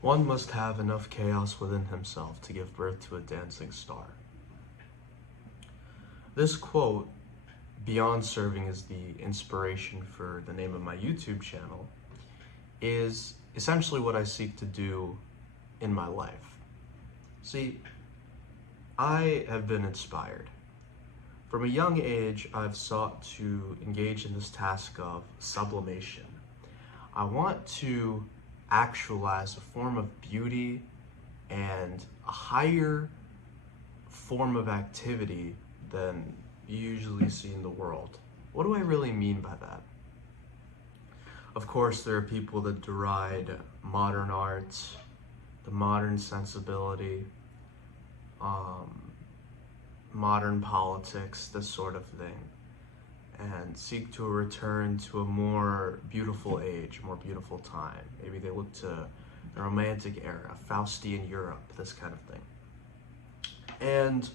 One must have enough chaos within himself to give birth to a dancing star. This quote, beyond serving as the inspiration for the name of my YouTube channel, is essentially what I seek to do in my life. See, I have been inspired. From a young age, I've sought to engage in this task of sublimation. I want to actualize a form of beauty and a higher form of activity than you usually see in the world. What do I really mean by that? Of course, there are people that deride modern art, the modern sensibility, modern politics, this sort of thing, and seek to return to a more beautiful age, a more beautiful time. Maybe they look to the Romantic era, Faustian Europe, this kind of thing. And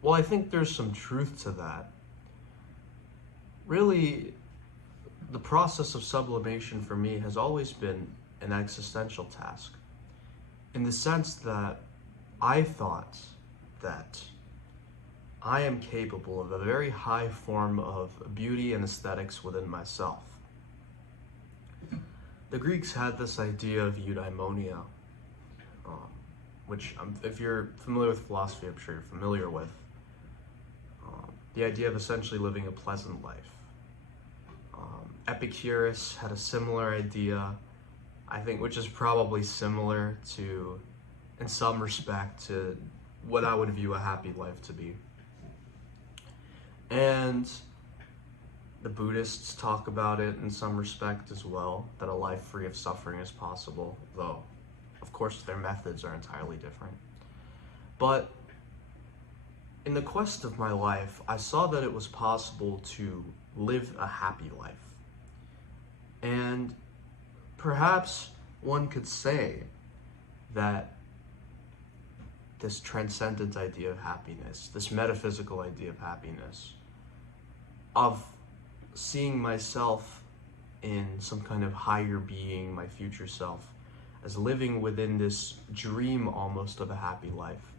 while I think there's some truth to that, really, the process of sublimation for me has always been an existential task, in the sense that I thought that I am capable of a very high form of beauty and aesthetics within myself. The Greeks had this idea of eudaimonia, which, if you're familiar with philosophy, I'm sure you're familiar with. The idea of essentially living a pleasant life. Epicurus had a similar idea, I think, which is probably similar to, in some respect, to what I would view a happy life to be. And the Buddhists talk about it in some respect as well, that a life free of suffering is possible, though, of course, their methods are entirely different. But in the quest of my life, I saw that it was possible to live a happy life. And perhaps one could say that this transcendent idea of happiness, this metaphysical idea of happiness, of seeing myself in some kind of higher being, my future self, as living within this dream almost of a happy life,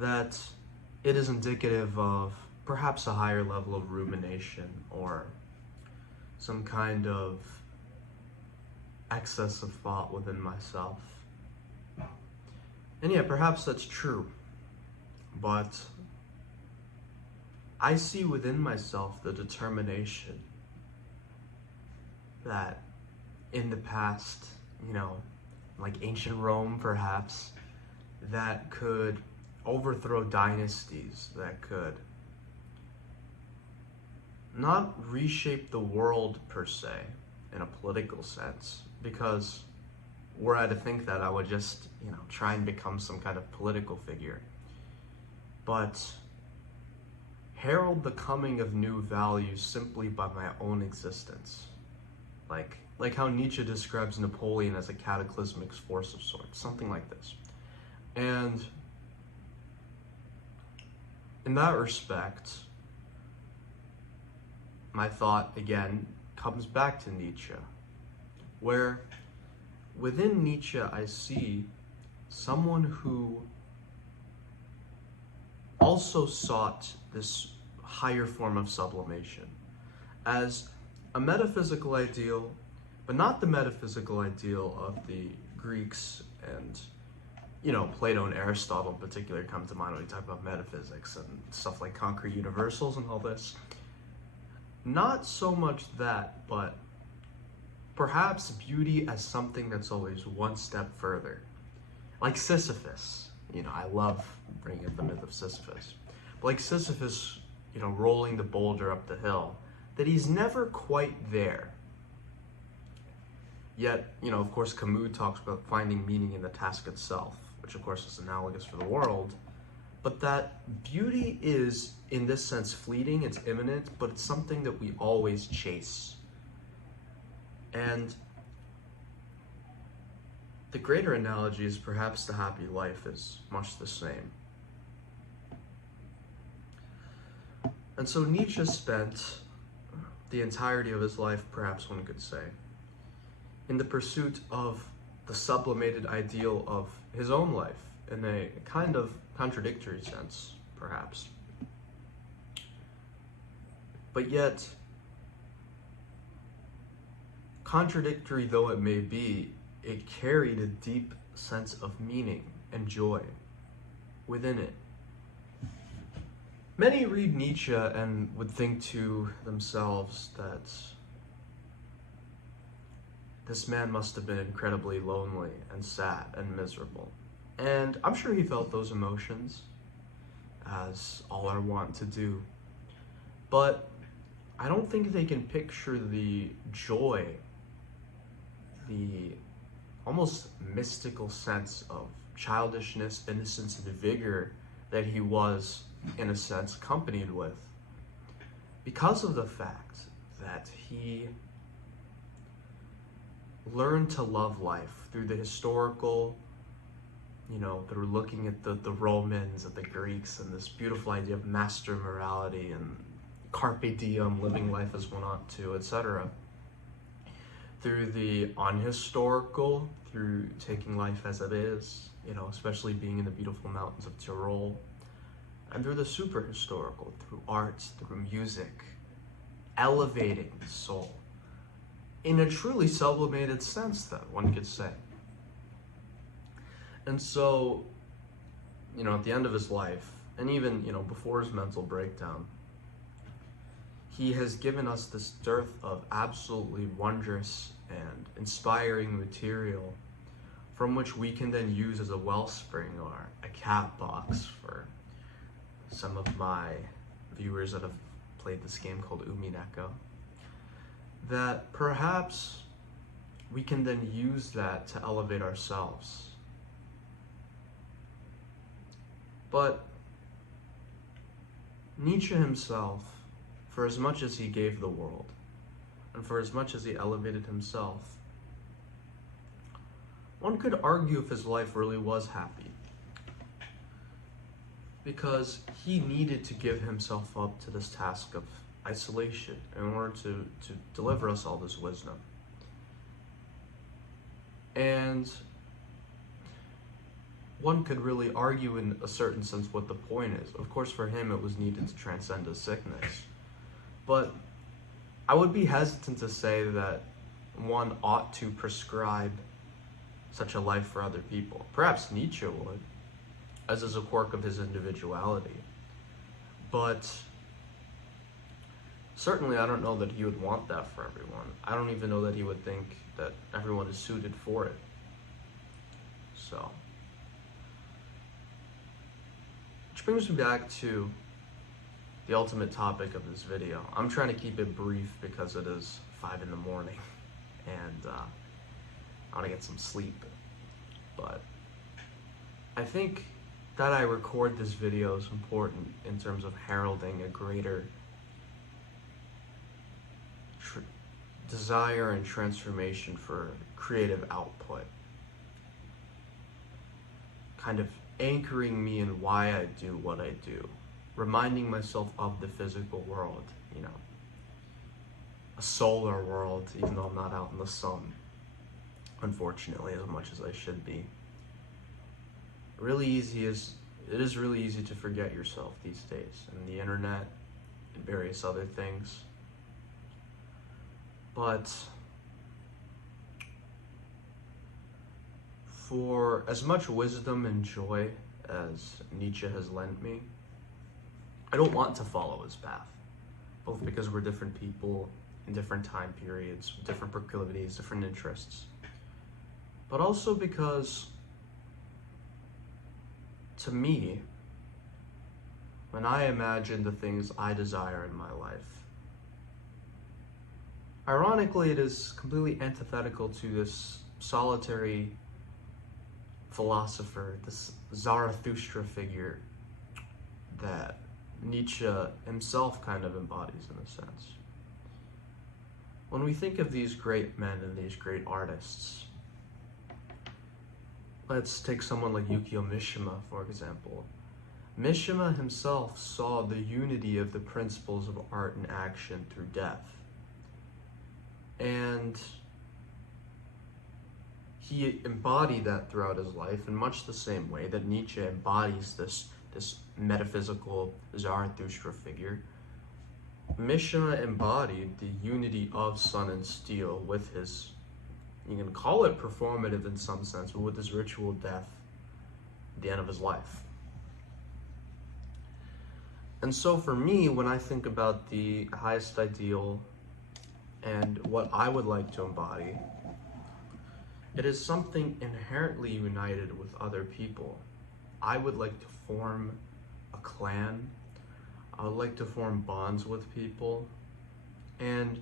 that it is indicative of perhaps a higher level of rumination or some kind of excess of thought within myself. And yeah, perhaps that's true, but I see within myself the determination that in the past, like ancient Rome perhaps, that could overthrow dynasties, that could not reshape the world per se in a political sense, because were I to think that, I would just, try and become some kind of political figure, but herald the coming of new values simply by my own existence. Like how Nietzsche describes Napoleon as a cataclysmic force of sorts, something like this. And in that respect, my thought, again, comes back to Nietzsche, where within Nietzsche I see someone who also sought this higher form of sublimation as a metaphysical ideal, but not the metaphysical ideal of the Greeks and, Plato and Aristotle in particular come to mind when we talk about metaphysics and stuff like concrete universals and all this. Not so much that, but perhaps beauty as something that's always one step further. Like Sisyphus. I love bringing up the myth of Sisyphus. But like Sisyphus, rolling the boulder up the hill, that he's never quite there. Yet, of course, Camus talks about finding meaning in the task itself, which of course is analogous for the world, but that beauty is, in this sense, fleeting, it's imminent, but it's something that we always chase. And the greater analogy is perhaps the happy life is much the same. And so Nietzsche spent the entirety of his life, perhaps one could say, in the pursuit of the sublimated ideal of his own life in a kind of contradictory sense, perhaps. But yet, contradictory though it may be, it carried a deep sense of meaning and joy within it. Many read Nietzsche and would think to themselves that this man must have been incredibly lonely and sad and miserable. And I'm sure he felt those emotions, as all are wont to do. But I don't think they can picture the joy, the almost mystical sense of childishness, innocence, and vigor that he was, in a sense, accompanied with, because of the fact that he learned to love life through the historical, through looking at the Romans and the Greeks and this beautiful idea of master morality and carpe diem, living life as one ought to, etc. Through the unhistorical, through taking life as it is, especially being in the beautiful mountains of Tyrol, and through the super historical, through arts, through music, elevating the soul in a truly sublimated sense, that one could say. And so, at the end of his life, and even, before his mental breakdown, he has given us this dearth of absolutely wondrous and inspiring material from which we can then use as a wellspring or a cat box for some of my viewers that have played this game called Umineko, that perhaps we can then use that to elevate ourselves. But Nietzsche himself, for as much as he gave the world, and for as much as he elevated himself, one could argue if his life really was happy, because he needed to give himself up to this task of isolation in order to deliver us all this wisdom. And one could really argue in a certain sense what the point is. Of course, for him, it was needed to transcend his sickness. But I would be hesitant to say that one ought to prescribe such a life for other people. Perhaps Nietzsche would, as is a quirk of his individuality. But certainly I don't know that he would want that for everyone. I don't even know that he would think that everyone is suited for it. So, which brings me back to the ultimate topic of this video. I'm trying to keep it brief because it is 5 in the morning and I want to get some sleep. But I think that I record this video is important in terms of heralding a greater desire and transformation for creative output. Kind of anchoring me in why I do what I do. Reminding myself of the physical world, a solar world, even though I'm not out in the sun, unfortunately, as much as I should be. It is really easy to forget yourself these days, and the internet and various other things. But for as much wisdom and joy as Nietzsche has lent me, I don't want to follow his path, both because we're different people in different time periods, with different proclivities, different interests, but also because, to me, when I imagine the things I desire in my life, ironically, it is completely antithetical to this solitary philosopher, this Zarathustra figure that Nietzsche himself kind of embodies in a sense. When we think of these great men and these great artists, let's take someone like Yukio Mishima, for example. Mishima himself saw the unity of the principles of art and action through death. And he embodied that throughout his life in much the same way that Nietzsche embodies this metaphysical Zarathustra figure. Mishima embodied the unity of sun and steel with his, you can call it performative in some sense, but with his ritual death at the end of his life. And so for me, when I think about the highest ideal and what I would like to embody, it is something inherently united with other people. I would like to form a clan. I would like to form bonds with people. And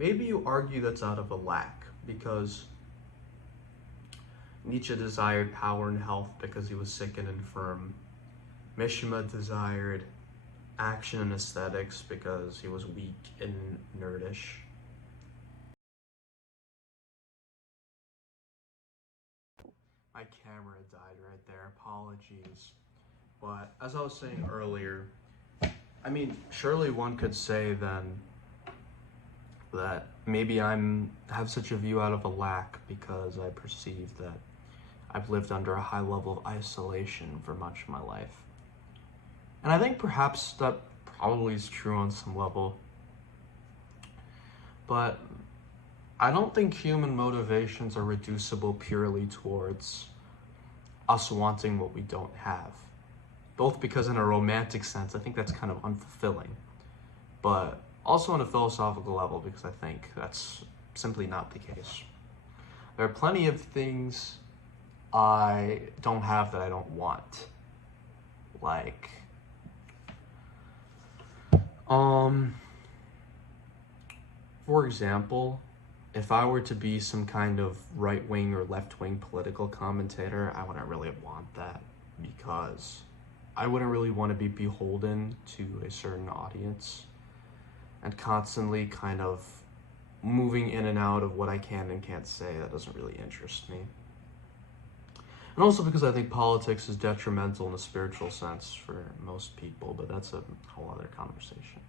maybe you argue that's out of a lack, because Nietzsche desired power and health because he was sick and infirm. Mishima desired action and aesthetics because he was weak and nerdish. My camera died right there, apologies. But as I was saying earlier, I mean, surely one could say then that maybe have such a view out of a lack because I perceive that I've lived under a high level of isolation for much of my life. And I think perhaps that probably is true on some level. But I don't think human motivations are reducible purely towards us wanting what we don't have. Both because in a romantic sense, I think that's kind of unfulfilling, but also on a philosophical level, because I think that's simply not the case. There are plenty of things I don't have that I don't want. Like, for example, if I were to be some kind of right-wing or left-wing political commentator, I wouldn't really want that, because I wouldn't really want to be beholden to a certain audience and constantly kind of moving in and out of what I can and can't say. That doesn't really interest me. And also because I think politics is detrimental in a spiritual sense for most people, but that's a whole other conversation.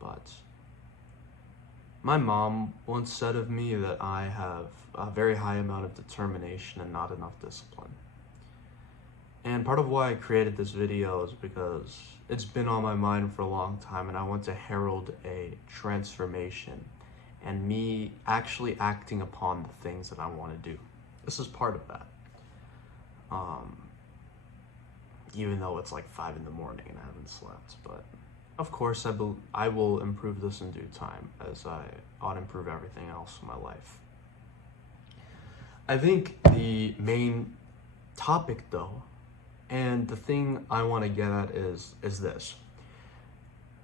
But my mom once said of me that I have a very high amount of determination and not enough discipline. And part of why I created this video is because it's been on my mind for a long time, and I want to herald a transformation and me actually acting upon the things that I want to do. This is part of that. Even though it's like 5 in the morning and I haven't slept, but of course I will improve this in due time, as I ought to improve everything else in my life. I think the main topic though, and the thing I want to get at is this.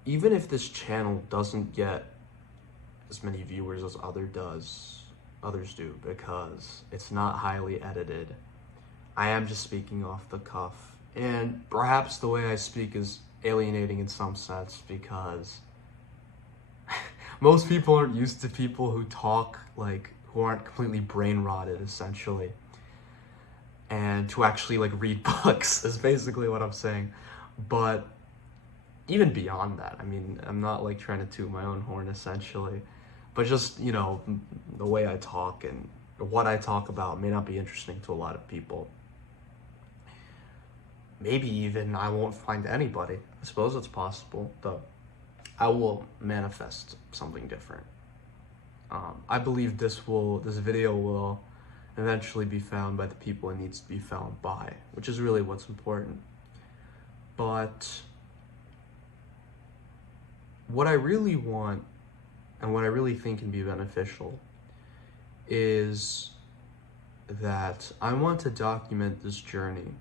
Even if this channel doesn't get as many viewers as others do, because it's not highly edited, I am just speaking off the cuff. And perhaps the way I speak is alienating in some sense, because most people aren't used to people who talk like, who aren't completely brain rotted, essentially. And to actually like read books is basically what I'm saying. But even beyond that, I mean, I'm not like trying to toot my own horn essentially, but just, you know, the way I talk and what I talk about may not be interesting to a lot of people. Maybe even I won't find anybody. I suppose it's possible, though. I will manifest something different. I believe this video will eventually be found by the people it needs to be found by, which is really what's important. But what I really want and what I really think can be beneficial is that I want to document this journey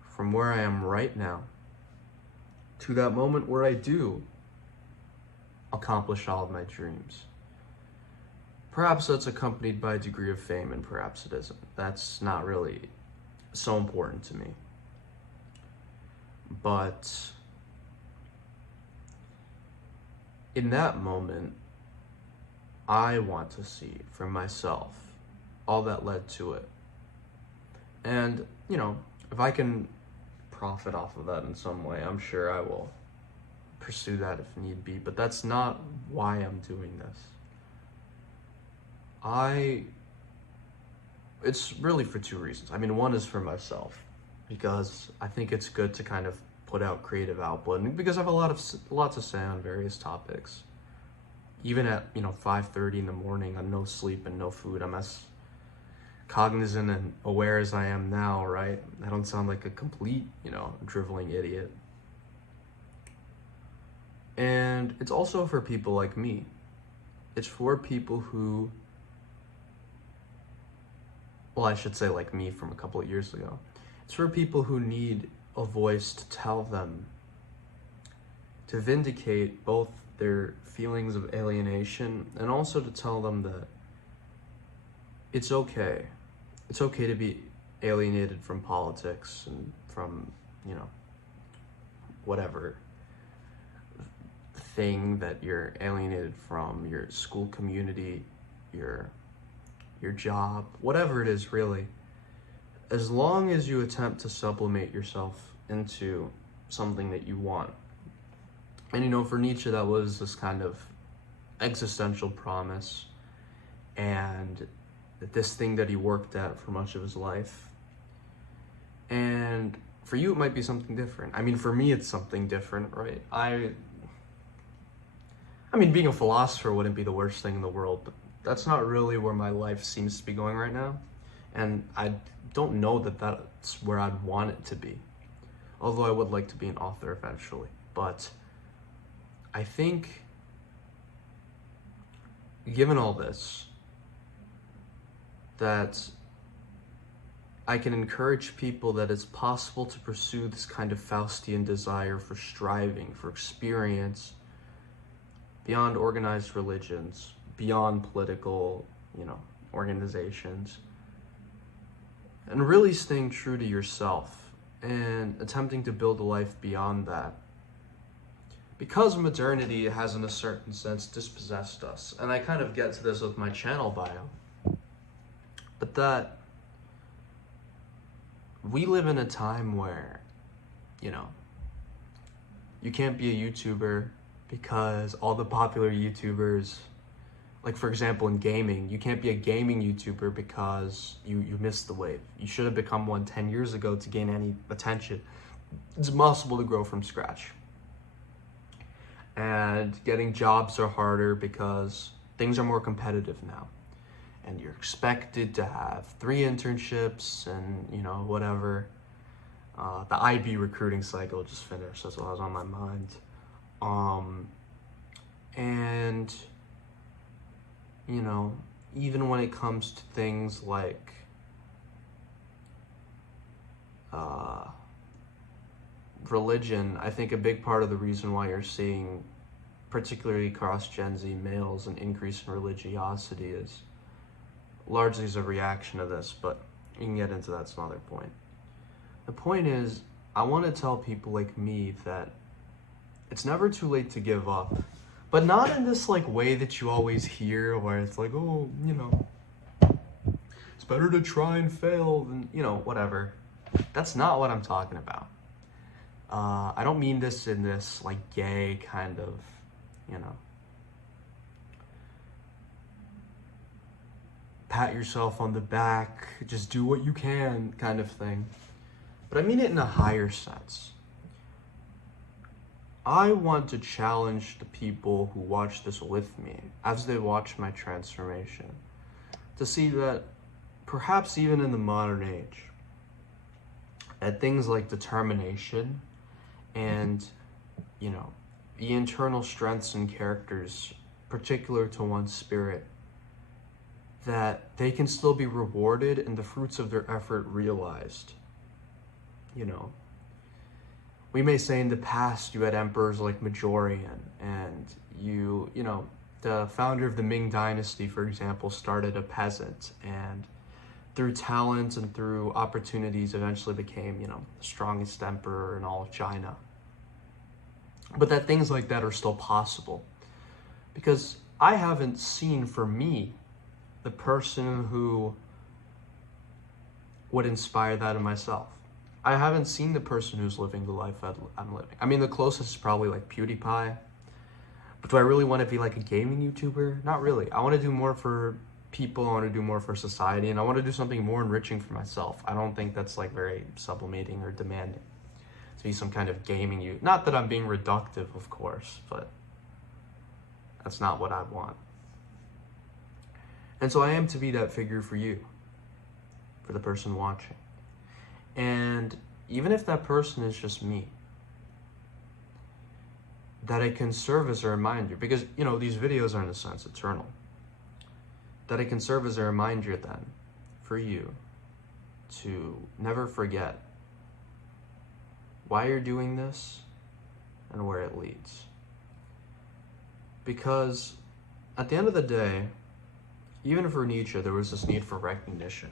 from where I am right now to that moment where I do accomplish all of my dreams. Perhaps that's accompanied by a degree of fame, and perhaps it isn't. That's not really so important to me. But in that moment, I want to see for myself all that led to it. And, you know, if I can profit off of that in some way, I'm sure I will pursue that if need be, but that's not why I'm doing this. I It's really for two reasons. I mean, one is for myself, because I think it's good to kind of put out creative output, and because I have lots to say on various topics. Even at 5:30 in the morning on no sleep and no food, I'm as cognizant and aware as I am now, right? I don't sound like a complete, driveling idiot. And it's also for people like me. It's for people who, well, I should say like me from a couple of years ago. It's for people who need a voice to tell them, to vindicate both their feelings of alienation and also to tell them that it's okay. It's okay to be alienated from politics and from, whatever thing that you're alienated from, your school community, your job, whatever it is really. As long as you attempt to sublimate yourself into something that you want. And for Nietzsche, that was this kind of existential promise, and this thing that he worked at for much of his life. And for you, it might be something different. I mean, for me, it's something different, right? I mean, being a philosopher wouldn't be the worst thing in the world, but that's not really where my life seems to be going right now. And I don't know that that's where I'd want it to be. Although I would like to be an author eventually. But I think, given all this, that I can encourage people that it's possible to pursue this kind of Faustian desire for striving, for experience, beyond organized religions, beyond political, organizations, and really staying true to yourself and attempting to build a life beyond that. Because modernity has, in a certain sense, dispossessed us, and I kind of get to this with my channel bio, but that we live in a time where, you can't be a YouTuber because all the popular YouTubers, like for example in gaming, you can't be a gaming YouTuber because you missed the wave. You should have become one 10 years ago to gain any attention. It's impossible to grow from scratch. And getting jobs are harder because things are more competitive now. And you're expected to have 3 internships and, whatever. The IB recruiting cycle just finished, that's what was on my mind. And, even when it comes to things like religion, I think a big part of the reason why you're seeing, particularly across Gen Z males, an increase in religiosity is largely as a reaction to this, but we can get into that some other point. The point is, I want to tell people like me that it's never too late to give up, but not in this way that you always hear where it's like, oh, it's better to try and fail than, whatever. That's not what I'm talking about. I don't mean this in this gay kind of, pat yourself on the back, just do what you can kind of thing. But I mean it in a higher sense. I want to challenge the people who watch this with me as they watch my transformation to see that perhaps even in the modern age, that things like determination and, the internal strengths and characters particular to one's spirit, that they can still be rewarded and the fruits of their effort realized. We may say in the past you had emperors like Majorian, and the founder of the Ming Dynasty, for example, started a peasant, and through talent and through opportunities eventually became, the strongest emperor in all of China. But that things like that are still possible. Because I haven't seen, for me, the person who would inspire that in myself. I haven't seen the person who's living the life I'm living. I mean, the closest is probably PewDiePie. But do I really want to be a gaming YouTuber? Not really. I want to do more for people, I want to do more for society, and I want to do something more enriching for myself. I don't think that's like very sublimating or demanding to be some kind of gaming you. Not that I'm being reductive, of course, but that's not what I want. And so I am to be that figure for you, for the person watching. And even if that person is just me, that it can serve as a reminder, because, you know, these videos are in a sense eternal, that it can serve as a reminder then for you to never forget why you're doing this and where it leads. Because at the end of the day, even for Nietzsche, there was this need for recognition.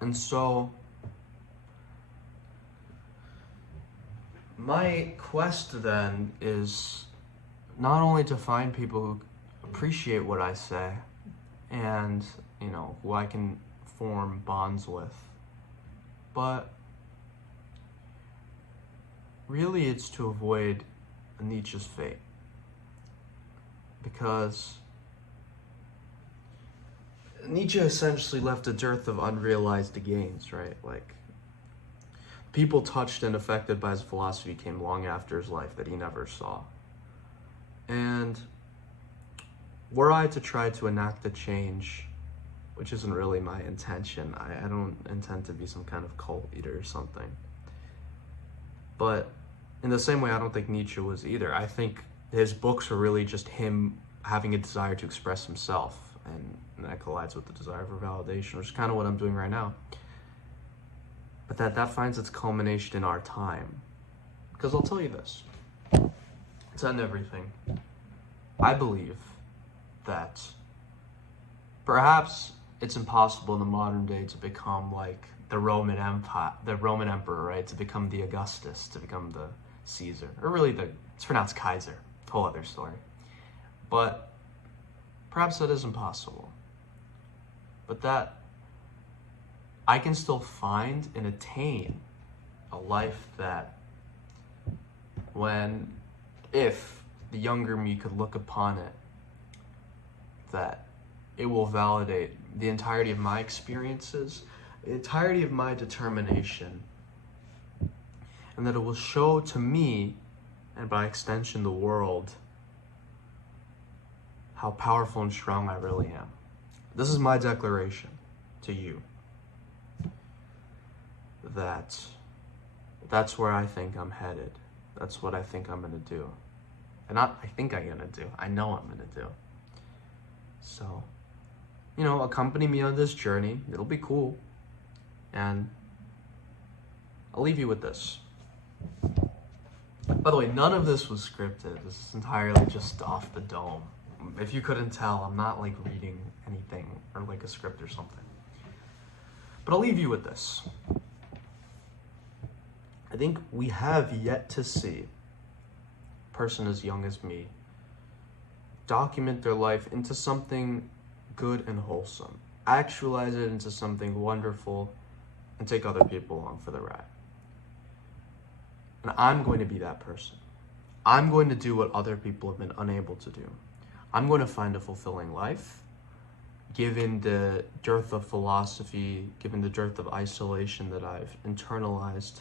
And so my quest then is not only to find people who appreciate what I say and, you know, who I can form bonds with, but really it's to avoid Nietzsche's fate. Because Nietzsche essentially left a dearth of unrealized gains, right? Like, people touched and affected by his philosophy came long after his life that he never saw. And were I to try to enact a change, which isn't really my intention, I don't intend to be some kind of cult leader or something. But in the same way, I don't think Nietzsche was either. I think his books were really just him having a desire to express himself, and that collides with the desire for validation, which is kind of what I'm doing right now. But that finds its culmination in our time. Because I'll tell you this, to end everything, I believe that perhaps it's impossible in the modern day to become like the Roman Empire, the Roman emperor, right? To become the Augustus, to become the Caesar, or really it's pronounced Kaiser, whole other story. But perhaps that is impossible. But that I can still find and attain a life that if the younger me could look upon it, that it will validate the entirety of my experiences, the entirety of my determination, and that it will show to me, and by extension the world, how powerful and strong I really am. This is my declaration to you. That's where I think I'm headed. That's what I think I'm gonna do. And not I think I'm gonna do, I know I'm gonna do. So, you know, accompany me on this journey. It'll be cool. And I'll leave you with this. By the way, none of this was scripted. This is entirely just off the dome. If you couldn't tell, I'm not like reading anything or like a script or something. But I'll leave you with this. I think we have yet to see a person as young as me document their life into something good and wholesome, actualize it into something wonderful, and take other people along for the ride. And I'm going to be that person. I'm going to do what other people have been unable to do. I'm going to find a fulfilling life, given the dearth of philosophy, given the dearth of isolation that I've internalized.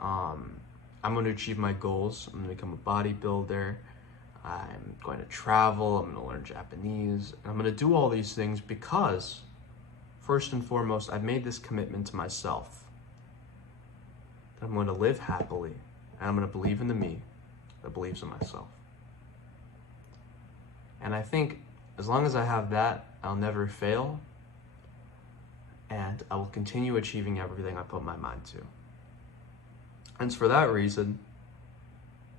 I'm going to achieve my goals. I'm going to become a bodybuilder. I'm going to travel. I'm going to learn Japanese. And I'm going to do all these things because, first and foremost, I've made this commitment to myself. That I'm going to live happily, and I'm going to believe in the me that believes in myself. And I think as long as I have that, I'll never fail, and I will continue achieving everything I put my mind to. And it's for that reason,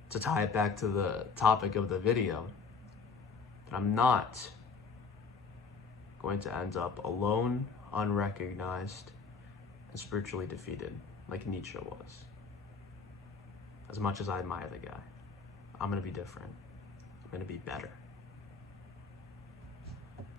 to tie it back to the topic of the video, that I'm not going to end up alone, unrecognized, and spiritually defeated like Nietzsche was. As much as I admire the guy, I'm going to be different. I'm going to be better.